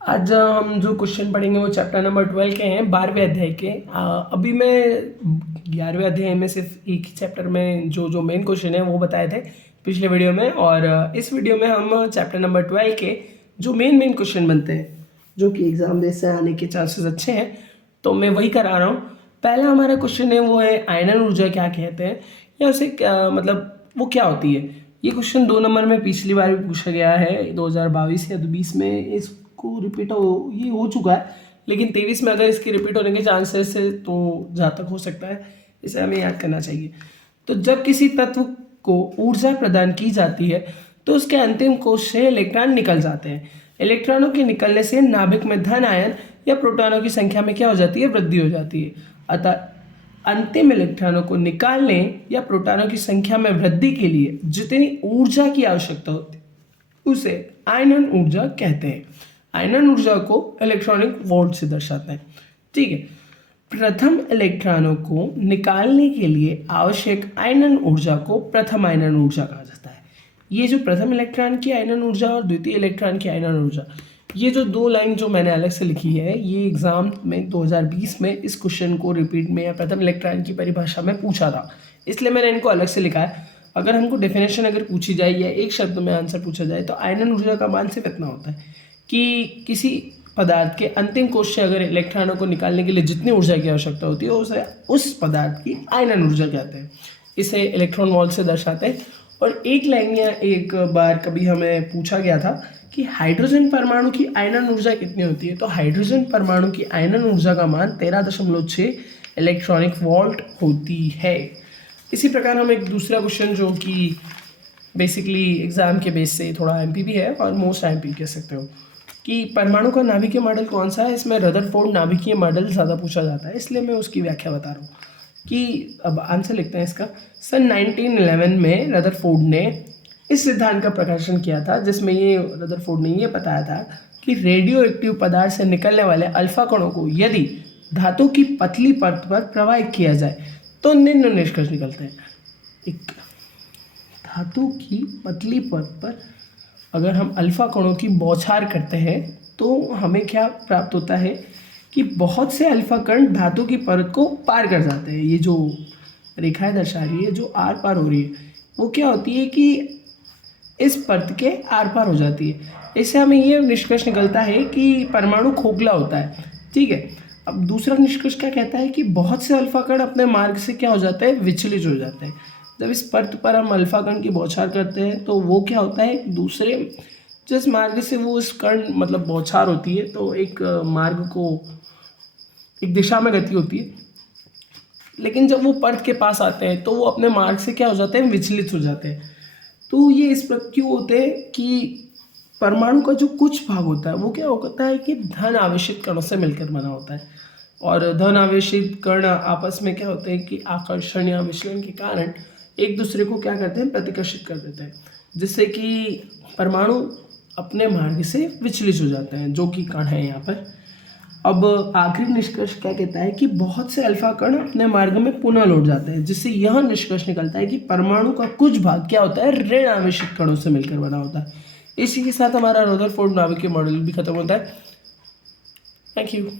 आज हम जो क्वेश्चन पढ़ेंगे वो चैप्टर नंबर 12 के हैं, 12वें अध्याय के। अभी मैं 11वें अध्याय में सिर्फ एक ही चैप्टर में जो जो मेन क्वेश्चन है वो बताए थे पिछले वीडियो में, और इस वीडियो में हम चैप्टर नंबर 12 के जो मेन क्वेश्चन बनते हैं जो कि एग्जाम में से आने के चांसेस अच्छे हैं, तो मैं वही करा रहा हूँ। पहला हमारा क्वेश्चन है वो है आयनन ऊर्जा क्या कहते हैं, या उसे मतलब वो क्या होती है। ये क्वेश्चन 2 नंबर में पिछली बार भी पूछा गया है, 2022 या 2020 में इसको रिपीट हो चुका है, लेकिन 23 में अगर इसके रिपीट होने के चांसेस है तो जहाँ तक हो सकता है इसे हमें याद करना चाहिए। तो जब किसी तत्व को ऊर्जा प्रदान की जाती है तो उसके अंतिम कोश से इलेक्ट्रॉन निकल जाते हैं। इलेक्ट्रॉनों के निकलने से नाभिक में धन आयन या प्रोटॉनों की संख्या में क्या हो जाती है, वृद्धि हो जाती है। अतः अंतिम इलेक्ट्रॉनों को निकालने या प्रोटॉनों की संख्या में वृद्धि के लिए जितनी ऊर्जा की आवश्यकता होती है उसे आयनन ऊर्जा कहते हैं। आयनन ऊर्जा को इलेक्ट्रॉनिक वोल्ट से दर्शाते हैं। ठीक है, प्रथम इलेक्ट्रॉनों को निकालने के लिए आवश्यक आयनन ऊर्जा को प्रथम आयनन ऊर्जा कहा जाता है। ये जो प्रथम इलेक्ट्रॉन की आयनन ऊर्जा और द्वितीय इलेक्ट्रॉन की आयनन ऊर्जा, ये जो दो लाइन जो मैंने अलग से लिखी है, ये एग्जाम में 2020 में इस क्वेश्चन को रिपीट में या प्रथम इलेक्ट्रॉन की परिभाषा में पूछा था, इसलिए मैंने इनको अलग से लिखा है। अगर हमको डेफिनेशन अगर पूछी जाए या एक शब्द में आंसर पूछा जाए तो आयनन ऊर्जा का मान सिर्फ इतना होता है कि किसी पदार्थ के अंतिम कोश से अगर इलेक्ट्रॉनों को निकालने के लिए जितनी ऊर्जा की आवश्यकता होती है उसे उस पदार्थ की आयनन ऊर्जा कहते हैं। इसे इलेक्ट्रॉन वोल्ट से दर्शाते हैं। और एक लाइन या एक बार कभी हमें पूछा गया था कि हाइड्रोजन परमाणु की आयनन ऊर्जा कितनी होती है, तो हाइड्रोजन परमाणु की आयनन ऊर्जा का मान 13.6 इलेक्ट्रॉनिक वोल्ट होती है। इसी प्रकार हम एक दूसरा क्वेश्चन जो कि बेसिकली एग्जाम के बेस से थोड़ा एमपी भी है और मोस्ट एमपी कह सकते हो, कि परमाणु का नाभिकीय मॉडल कौन सा है। इसमें रदरफोर्ड नाभिकीय मॉडल ज़्यादा पूछा जाता है, इसलिए मैं उसकी व्याख्या बता रहा हूँ कि अब आंसर लिखते हैं इसका। सन 1911 में रदरफोर्ड ने इस सिद्धांत का प्रकाशन किया था जिसमें ये रदरफोर्ड ने ये बताया था कि रेडियो एक्टिव पदार्थ से निकलने वाले अल्फा कणों को यदि धातु की पतली परत पर प्रवाहित किया जाए तो निम्न निष्कर्ष निकलते हैं। एक धातु की पतली परत पर अगर हम अल्फा कणों की बौछार करते हैं तो हमें क्या प्राप्त होता है कि बहुत से अल्फा कण धातु की परत को पार कर जाते हैं। ये जो रेखाएं दर्शा रही है जो आर पार हो रही है वो क्या होती है कि इस परत के आर पार हो जाती है। इससे हमें ये निष्कर्ष निकलता है कि परमाणु खोखला होता है। ठीक है, अब दूसरा निष्कर्ष क्या कहता है कि बहुत से अल्फा कण अपने मार्ग से क्या हो जाते हैं, विचलित हो जाते हैं। जब इस परत पर हम अल्फा कण की बौछार करते हैं तो वो क्या होता है, दूसरे जिस मार्ग से वो इस कण मतलब बौछार होती है तो एक मार्ग को एक दिशा में गति होती है, लेकिन जब वो परत के पास आते हैं तो वो अपने मार्ग से क्या हो जाते हैं, विचलित हो जाते हैं। तो ये इस पर क्यों होते हैं कि परमाणु का जो कुछ भाग होता है वो क्या होता है कि धन आवेशित कणों से मिलकर बना होता है, और धन आवेशित कण आपस में क्या होते हैं कि आकर्षण या विचलन के कारण एक दूसरे को क्या करते हैं, प्रतिकर्षित कर देते हैं, जिससे कि परमाणु अपने मार्ग से विचलित हो जाते हैं, जो कि कण है यहाँ पर। अब आखिरी निष्कर्ष क्या कहता है कि बहुत से अल्फा कण अपने मार्ग में पुनः लौट जाते हैं, जिससे यह निष्कर्ष निकलता है कि परमाणु का कुछ भाग क्या होता है, ऋण आवेशित कणों से मिलकर बना होता है। इसी के साथ हमारा रदरफोर्ड नाभिकीय मॉडल भी खत्म होता है। Thank you.